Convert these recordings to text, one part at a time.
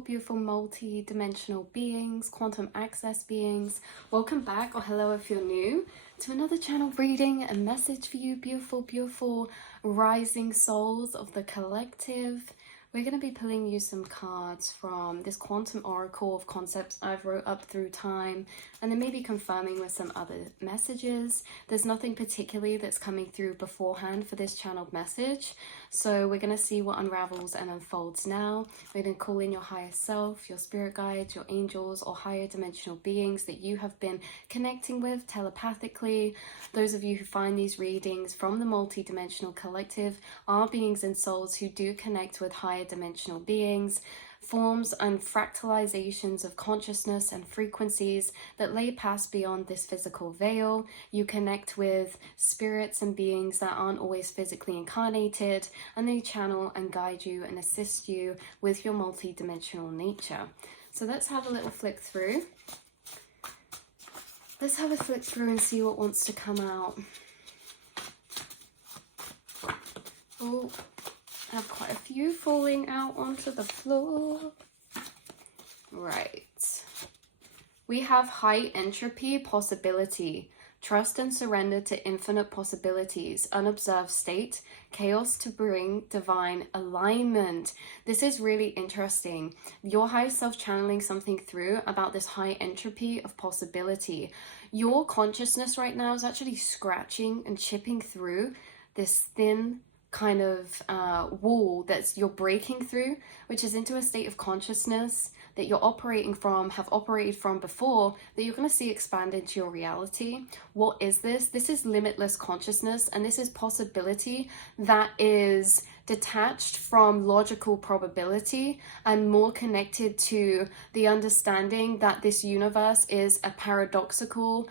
beautiful multi-dimensional beings, quantum access beings. Welcome back, or hello if you're new, to another channel reading. A message for you, beautiful rising souls of the collective. We're going to be pulling you some cards from this quantum oracle of concepts I've wrote up through time, and then maybe confirming with some other messages. There's nothing particularly that's coming through beforehand for this channeled message, so we're going to see what unravels and unfolds now. We're going to call in your higher self, your spirit guides, your angels, or higher dimensional beings that you have been connecting with telepathically. Those of you who find these readings from the multi-dimensional collective are beings and souls who do connect with higher dimensional beings, forms and fractalizations of consciousness and frequencies that lay past beyond this physical veil. You connect with spirits and beings that aren't always physically incarnated, and they channel and guide you and assist you with your multi-dimensional nature. So let's have a little flick through. Let's have a flick through and see what wants to come out. Oh, I have quite a few falling out onto the floor. Right. We have high entropy possibility, trust and surrender to infinite possibilities, unobserved state, chaos to bring divine alignment. This is really interesting. Your higher self channeling something through about this high entropy of possibility. Your consciousness right now is actually scratching and chipping through this thin kind of wall that's you're breaking through, which is into a state of consciousness that you're operating from, have operated from before, that you're going to see expand into your reality. What is this? This is limitless consciousness, and this is possibility that is detached from logical probability and more connected to the understanding that this universe is a paradoxical,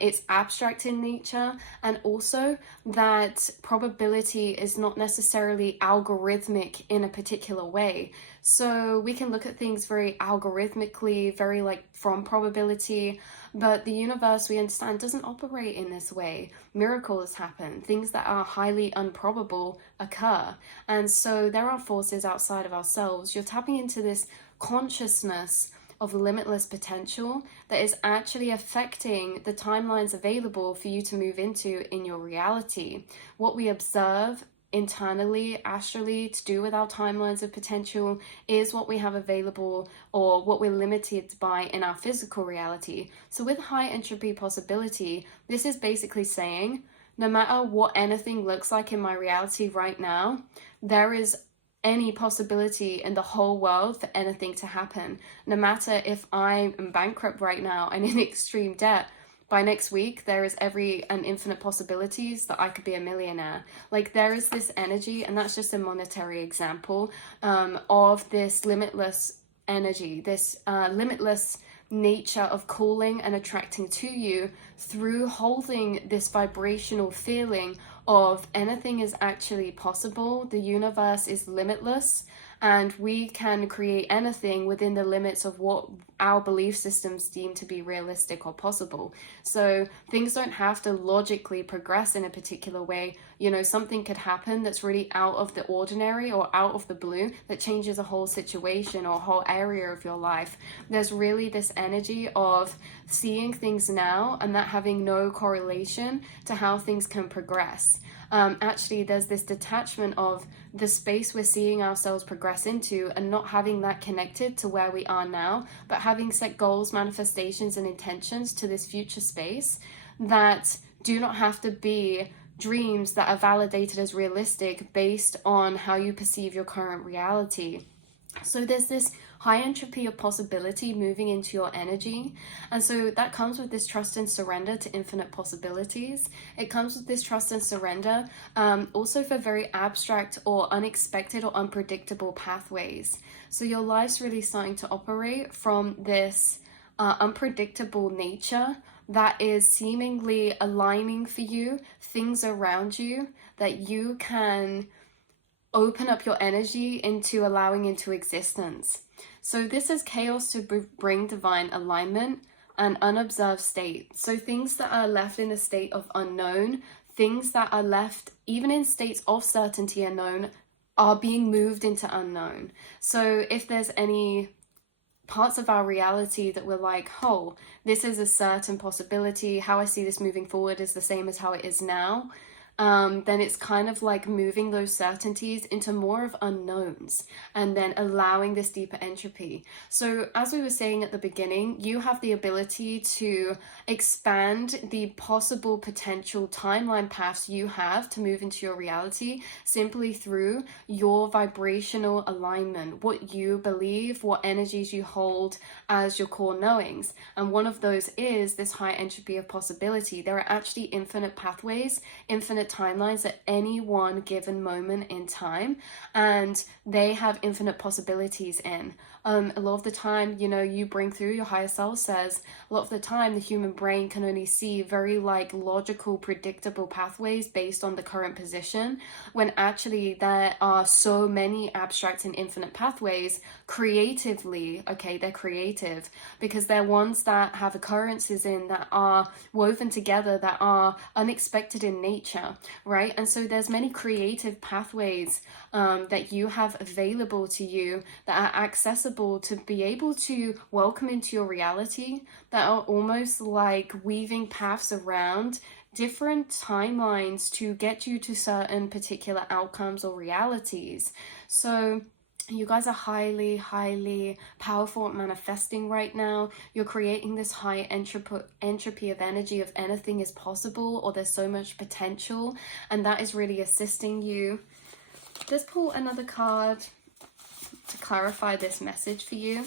it's abstract in nature, and also that probability is not necessarily algorithmic in a particular way. So we can look at things very algorithmically, very like from probability, but the universe, we understand, doesn't operate in this way. Miracles happen, things that are highly improbable occur, and so there are forces outside of ourselves. You're tapping into this consciousness of limitless potential that is actually affecting the timelines available for you to move into in your reality. What we observe internally, astrally, to do with our timelines of potential is what we have available, or what we're limited by in our physical reality. So with high entropy possibility, this is basically saying, no matter what anything looks like in my reality right now, there is any possibility in the whole world for anything to happen. No matter if I am bankrupt right now and in extreme debt, by next week there is every and infinite possibilities that I could be a millionaire. Like, there is this energy, and that's just a monetary example of this limitless energy, this limitless nature of calling and attracting to you through holding this vibrational feeling of anything is actually possible. The universe is limitless, and we can create anything within the limits of what our belief systems deem to be realistic or possible. So things don't have to logically progress in a particular way. You know, something could happen that's really out of the ordinary or out of the blue that changes a whole situation or a whole area of your life. There's really this energy of seeing things now and that having no correlation to how things can progress. Actually, there's this detachment of the space we're seeing ourselves progress into, and not having that connected to where we are now, but having set goals, manifestations, and intentions to this future space that do not have to be dreams that are validated as realistic based on how you perceive your current reality. So there's this high entropy of possibility moving into your energy, and so that comes with this trust and surrender to infinite possibilities. It comes with this trust and surrender also for very abstract or unexpected or unpredictable pathways. So your life's really starting to operate from this unpredictable nature that is seemingly aligning for you things around you that you can open up your energy into allowing into existence. So this is chaos to bring divine alignment and unobserved state. So things that are left in a state of unknown, things that are left even in states of certainty unknown, are being moved into unknown. So if there's any parts of our reality that we're like, oh, this is a certain possibility, how I see this moving forward is the same as how it is now, then it's kind of like moving those certainties into more of unknowns and then allowing this deeper entropy. So as we were saying at the beginning, you have the ability to expand the possible potential timeline paths you have to move into your reality simply through your vibrational alignment, what you believe, what energies you hold as your core knowings. And one of those is this high entropy of possibility. There are actually infinite pathways, infinite timelines at any one given moment in time, and they have infinite possibilities in. A lot of the time, you know, you bring through, your higher self says, a lot of the time the human brain can only see very like logical, predictable pathways based on the current position, when actually there are so many abstract and infinite pathways creatively. Okay, they're creative because they're ones that have occurrences in that are woven together, that are unexpected in nature, right? And so there's many creative pathways that you have available to you that are accessible to be able to welcome into your reality, that are almost like weaving paths around different timelines to get you to certain particular outcomes or realities. So you guys are highly, highly powerful at manifesting right now. You're creating this high entropy of energy of anything is possible, or there's so much potential, and that is really assisting you. Let's pull another card to clarify this message for you.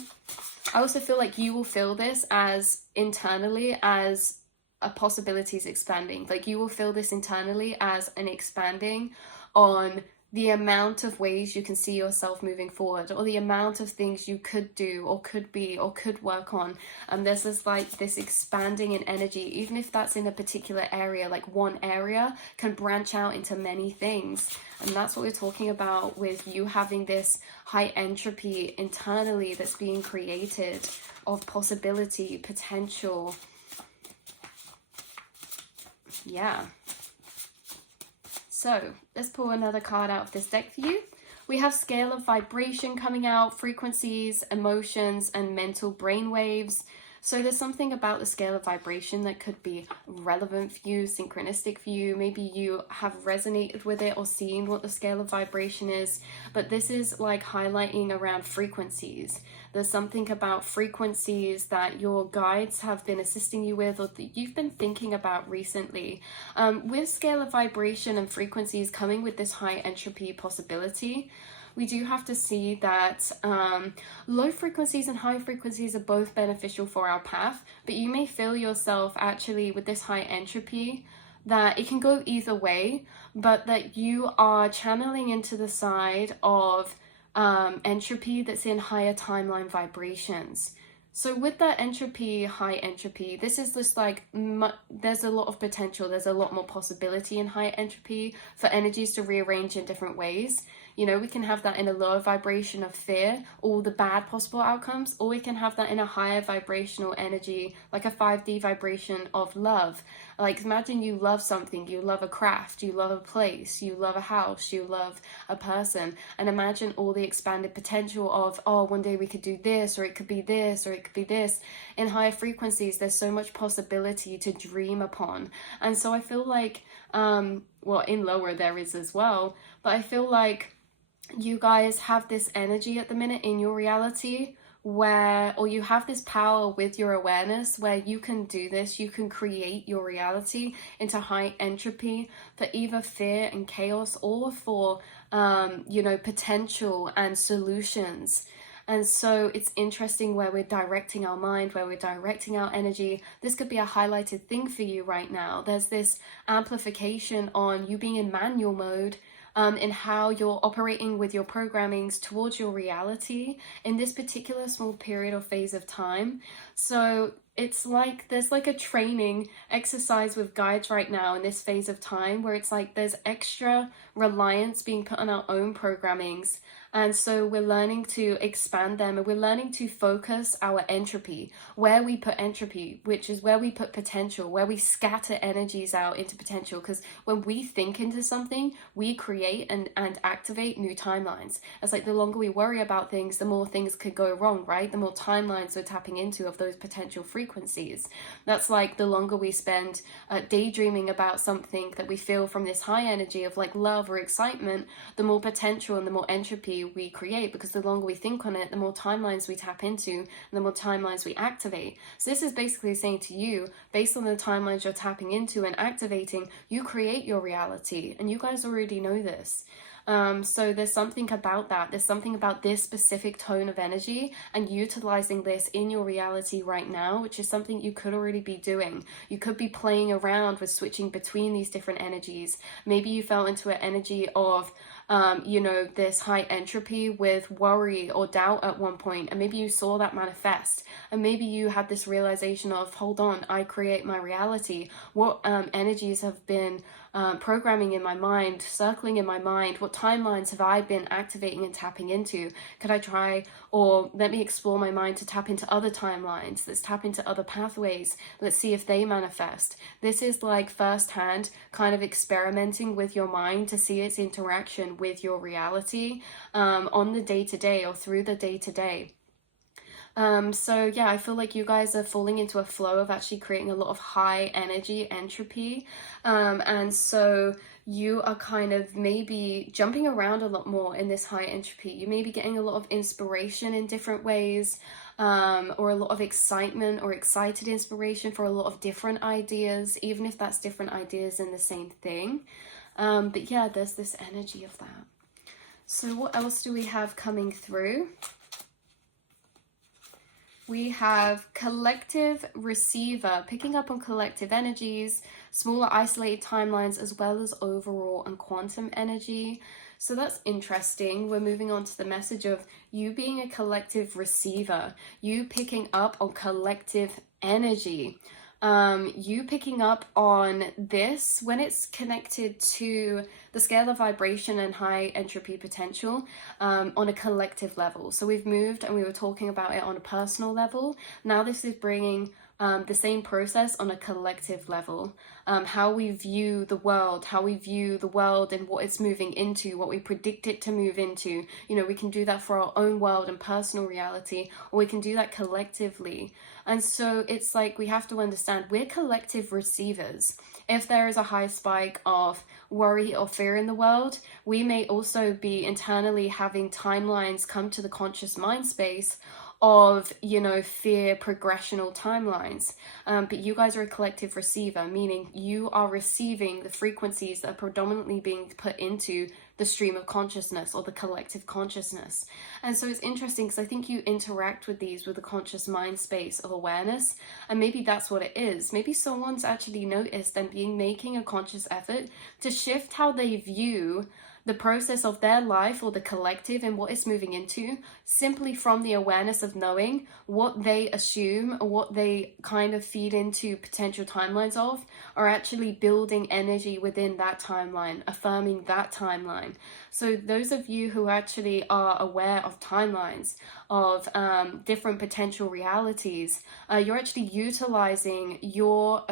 I also feel like you will feel this as internally as a possibility is expanding. Like you will feel this internally as an expanding on the amount of ways you can see yourself moving forward, or the amount of things you could do or could be or could work on. And there's this like this expanding in energy, even if that's in a particular area. Like one area can branch out into many things, and that's what we're talking about with you having this high entropy internally that's being created of possibility, potential. Yeah. So let's pull another card out of this deck for you. We have scale of vibration coming out, frequencies, emotions, and mental brain waves. So there's something about the scale of vibration that could be relevant for you, synchronistic for you. Maybe you have resonated with it or seen what the scale of vibration is, but this is like highlighting around frequencies. There's something about frequencies that your guides have been assisting you with, or that you've been thinking about recently. With scale of vibration and frequencies coming with this high entropy possibility, we do have to see that low frequencies and high frequencies are both beneficial for our path, but you may feel yourself actually with this high entropy that it can go either way, but that you are channeling into the side of entropy that's in higher timeline vibrations. So with that entropy, high entropy, this is just like, there's a lot of potential, there's a lot more possibility in high entropy for energies to rearrange in different ways. You know, we can have that in a lower vibration of fear, all the bad possible outcomes, or we can have that in a higher vibrational energy, like a 5D vibration of love. Like imagine you love something, you love a craft, you love a place, you love a house, you love a person, and imagine all the expanded potential of, oh, one day we could do this, or it could be this, or it could be this. In higher frequencies, there's so much possibility to dream upon. And so I feel like, well, in lower there is as well, but I feel like you guys have this energy at the minute in your reality where, or you have this power with your awareness where you can do this, you can create your reality into high entropy for either fear and chaos, or for, you know, potential and solutions. And so it's interesting where we're directing our mind, where we're directing our energy. This could be a highlighted thing for you right now. There's this amplification on you being in manual mode, in how you're operating with your programmings towards your reality in this particular small period or phase of time. So it's like there's like a training exercise with guides right now in this phase of time where it's like there's extra reliance being put on our own programmings. And so we're learning to expand them, and we're learning to focus our entropy, where we put entropy, which is where we put potential, where we scatter energies out into potential. Because when we think into something, we create and activate new timelines. It's like the longer we worry about things, the more things could go wrong, right? The more timelines we're tapping into of those potential frequencies. That's like the longer we spend daydreaming about something that we feel from this high energy of like love or excitement, the more potential and the more entropy we create, because the longer we think on it, the more timelines we tap into and the more timelines we activate. So this is basically saying to you, based on the timelines you're tapping into and activating, you create your reality, and you guys already know this. So there's something about that. There's something about this specific tone of energy and utilizing this in your reality right now, which is something you could already be doing. You could be playing around with switching between these different energies. Maybe you fell into an energy of this high entropy with worry or doubt at one point, and maybe you saw that manifest, and maybe you had this realization of, hold on, I create my reality. What energies have been programming in my mind, circling in my mind? What timelines have I been activating and tapping into? Could I try, or let me explore my mind to tap into other timelines? Let's tap into other pathways. Let's see if they manifest. This is like firsthand kind of experimenting with your mind to see its interaction with your reality on the day-to-day or through the day-to-day. So yeah, I feel like you guys are falling into a flow of actually creating a lot of high energy entropy. And so you are kind of maybe jumping around a lot more in this high entropy. You may be getting a lot of inspiration in different ways, or a lot of excitement or excited inspiration for a lot of different ideas, even if that's different ideas in the same thing. But yeah, there's this energy of that. So what else do we have coming through? We have collective receiver, picking up on collective energies, smaller isolated timelines, as well as overall and quantum energy. So that's interesting. We're moving on to the message of you being a collective receiver, you picking up on collective energy. You picking up on this when it's connected to the scale of vibration and high entropy potential on a collective level. So we've moved and we were talking about it on a personal level. Now this is bringing the same process on a collective level. How we view the world and what it's moving into, what we predict it to move into. You know, we can do that for our own world and personal reality, or we can do that collectively. And so it's like we have to understand we're collective receivers. If there is a high spike of worry or fear in the world, we may also be internally having timelines come to the conscious mind space of, fear progressional timelines. But you guys are a collective receiver, meaning you are receiving the frequencies that are predominantly being put into the stream of consciousness or the collective consciousness. And so it's interesting because I think you interact with these with a conscious mind space of awareness, and maybe that's what it is. Maybe someone's actually noticed and making a conscious effort to shift how they view the process of their life or the collective and what it's moving into, simply from the awareness of knowing what they assume or what they kind of feed into potential timelines of are actually building energy within that timeline, affirming that timeline. So those of you who actually are aware of timelines, of different potential realities, you're actually utilizing your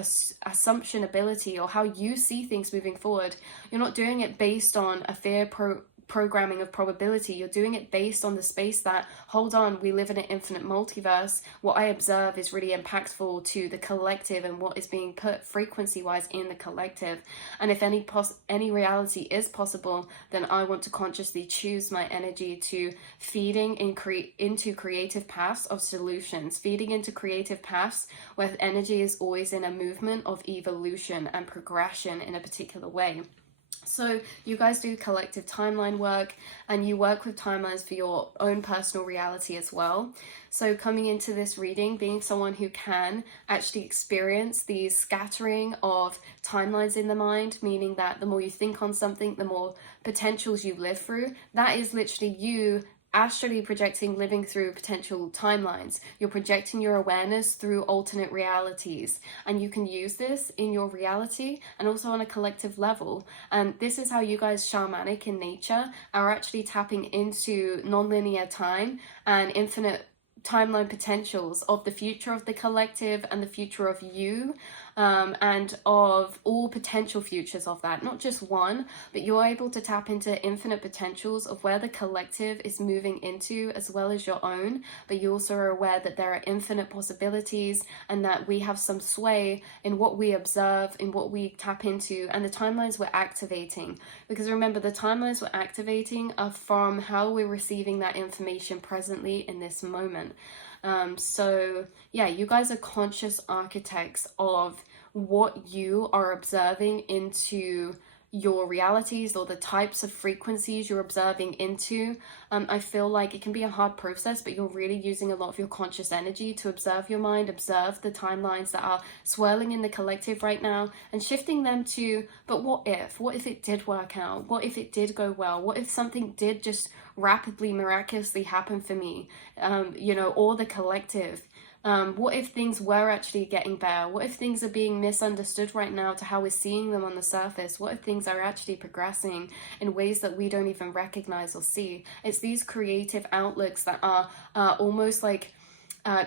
assumption ability or how you see things moving forward. You're not doing it based on a fear programming of probability. You're doing it based on the space that, hold on, we live in an infinite multiverse. What I observe is really impactful to the collective and what is being put frequency-wise in the collective. And if any reality is possible, then I want to consciously choose my energy to feeding into creative paths of solutions, feeding into creative paths where energy is always in a movement of evolution and progression in a particular way. So you guys do collective timeline work, and you work with timelines for your own personal reality as well. So coming into this reading, being someone who can actually experience these scattering of timelines in the mind, meaning that the more you think on something, the more potentials you live through. That is literally you astrally projecting, living through potential timelines. You're projecting your awareness through alternate realities, and you can use this in your reality and also on a collective level. And this is how you guys, shamanic in nature, are actually tapping into non-linear time and infinite timeline potentials of the future of the collective and the future of you, and of all potential futures of that, not just one, but you're able to tap into infinite potentials of where the collective is moving into, as well as your own. But you also are aware that there are infinite possibilities, and that we have some sway in what we observe, in what we tap into, and the timelines we're activating. Because remember, the timelines we're activating are from how we're receiving that information presently in this moment. So yeah, you guys are conscious architects of what you are observing into your realities, or the types of frequencies you're observing into. I feel like it can be a hard process, but you're really using a lot of your conscious energy to observe your mind, observe the timelines that are swirling in the collective right now, and shifting them to, but what if? What if it did work out? What if it did go well? What if something did just rapidly, miraculously happen for me, or the collective? What if things were actually getting better? What if things are being misunderstood right now to how we're seeing them on the surface? What if things are actually progressing in ways that we don't even recognize or see? It's these creative outlooks that are almost like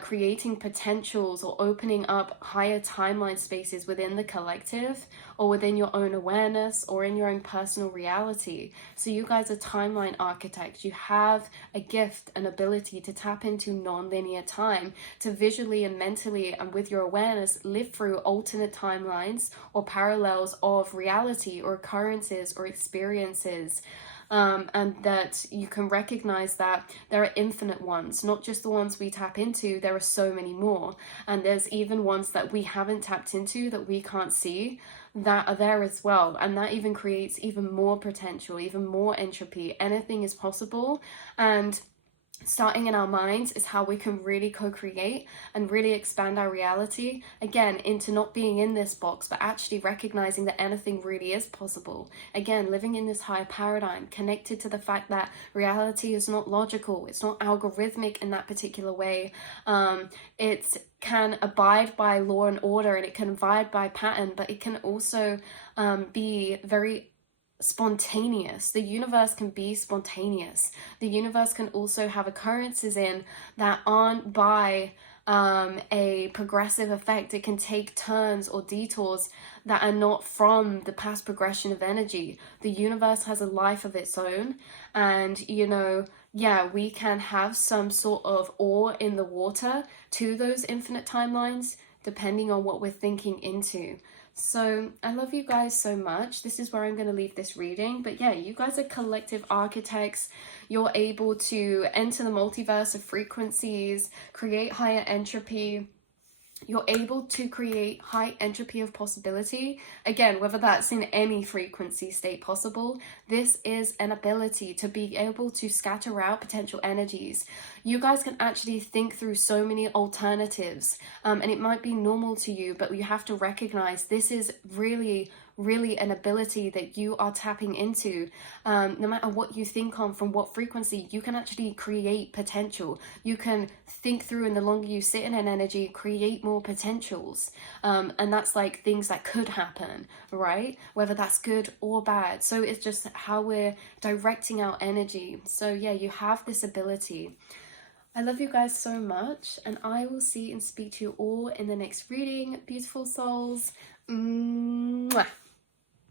creating potentials, or opening up higher timeline spaces within the collective, or within your own awareness, or in your own personal reality. So you guys are timeline architects. You have a gift, an ability to tap into non-linear time, to visually and mentally and with your awareness live through alternate timelines or parallels of reality or occurrences or experiences. And that you can recognize that there are infinite ones, not just the ones we tap into. There are so many more, and there's even ones that we haven't tapped into, that we can't see, that are there as well. And that even creates even more potential, even more entropy. Anything is possible, and starting in our minds is how we can really co-create and really expand our reality, again, into not being in this box, but actually recognizing that anything really is possible. Again, living in this higher paradigm, connected to the fact that reality is not logical, it's not algorithmic in that particular way. It can abide by law and order, and it can abide by pattern, but it can also be very spontaneous. The universe can be spontaneous. The universe can also have occurrences in that aren't by a progressive effect. It can take turns or detours that are not from the past progression of energy. The universe has a life of its own, and yeah, we can have some sort of awe in the water to those infinite timelines, depending on what we're thinking into. So I love you guys so much. This is where I'm going to leave this reading. But yeah, you guys are collective architects. You're able to enter the multiverse of frequencies, create higher entropy. You're able to create high entropy of possibility. Again, whether that's in any frequency state possible, this is an ability to be able to scatter out potential energies. You guys can actually think through so many alternatives, and it might be normal to you, but you have to recognize this is really an ability that you are tapping into. No matter what you think on, from what frequency, you can actually create potential. You can think through, and the longer you sit in an energy, create more potentials. And that's like things that could happen, right? Whether that's good or bad. So it's just how we're directing our energy. So yeah, you have this ability. I love you guys so much, and I will see and speak to you all in the next reading, beautiful souls. Mwah.